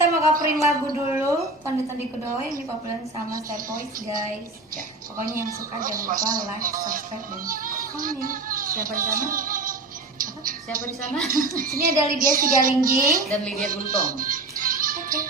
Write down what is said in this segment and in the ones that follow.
kita mau coverin lagu dulu Tondi Kudoy yang dipopulerin sama Star Boys guys. Ya, pokoknya yang suka jangan lupa like, subscribe dan komen. Siapa di sana? Apa? Siapa di sana? Sini ada Lydia Sigalingging Dan Lydia Gultom. Oke.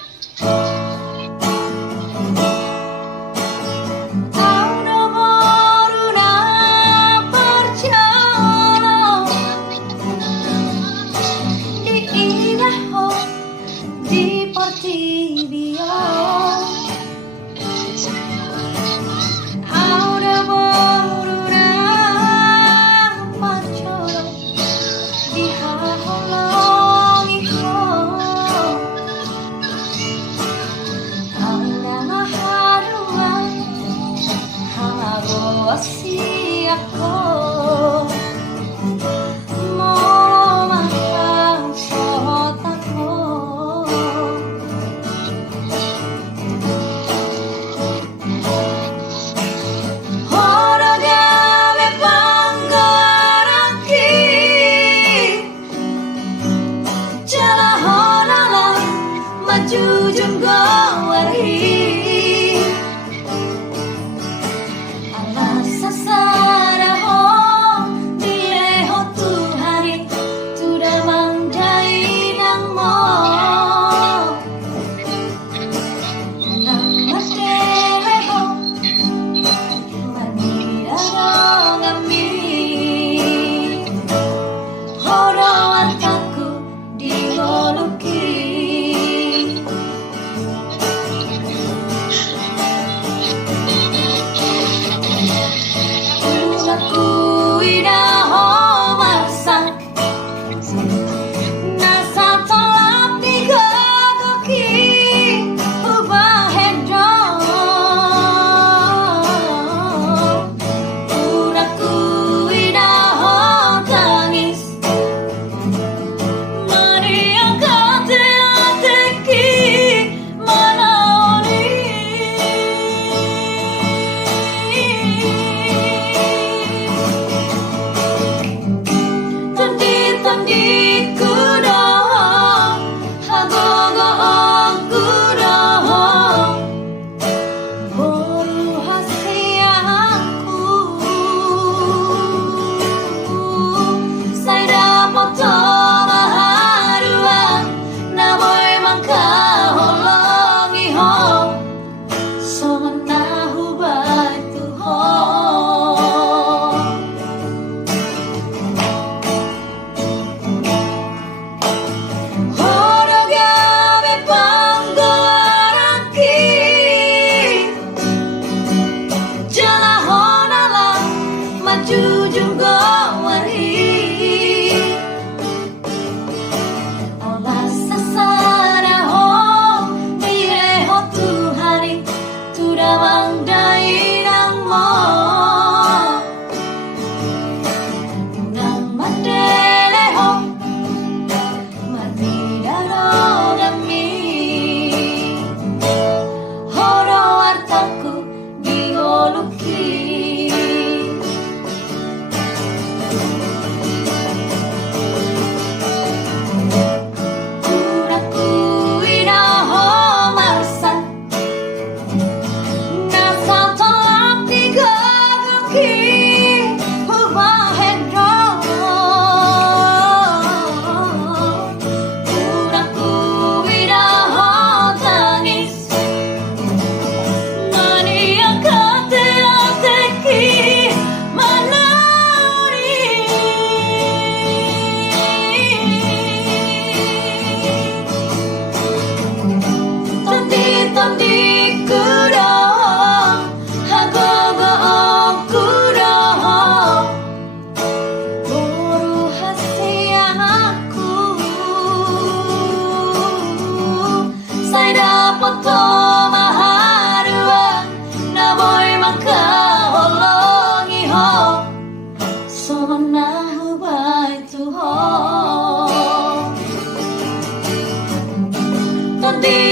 Jujung gawari alas sasara ho dile ho Tuhari tuda mandai nang mo nang matele ho manira ngami horo antaku digoluki Jujung gawari olas sasara ho dire ho Tuhari tuda mandai nang mo nang mandele ho matidaro gami horo artaku digoluki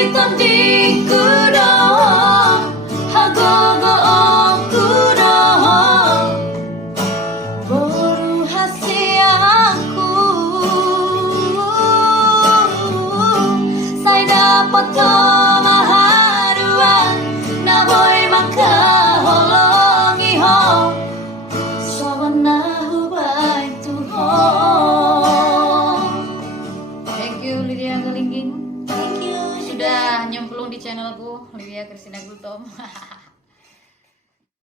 Tondi kudo hagogo kudo boru hasiaku saya dapat foto mahadua na boy makaholongi ho sawana hubay tuhong. Thank you Lydia Galingging. Thank you. Sudah nyemplung di channelku Lydia Kristina Gultom.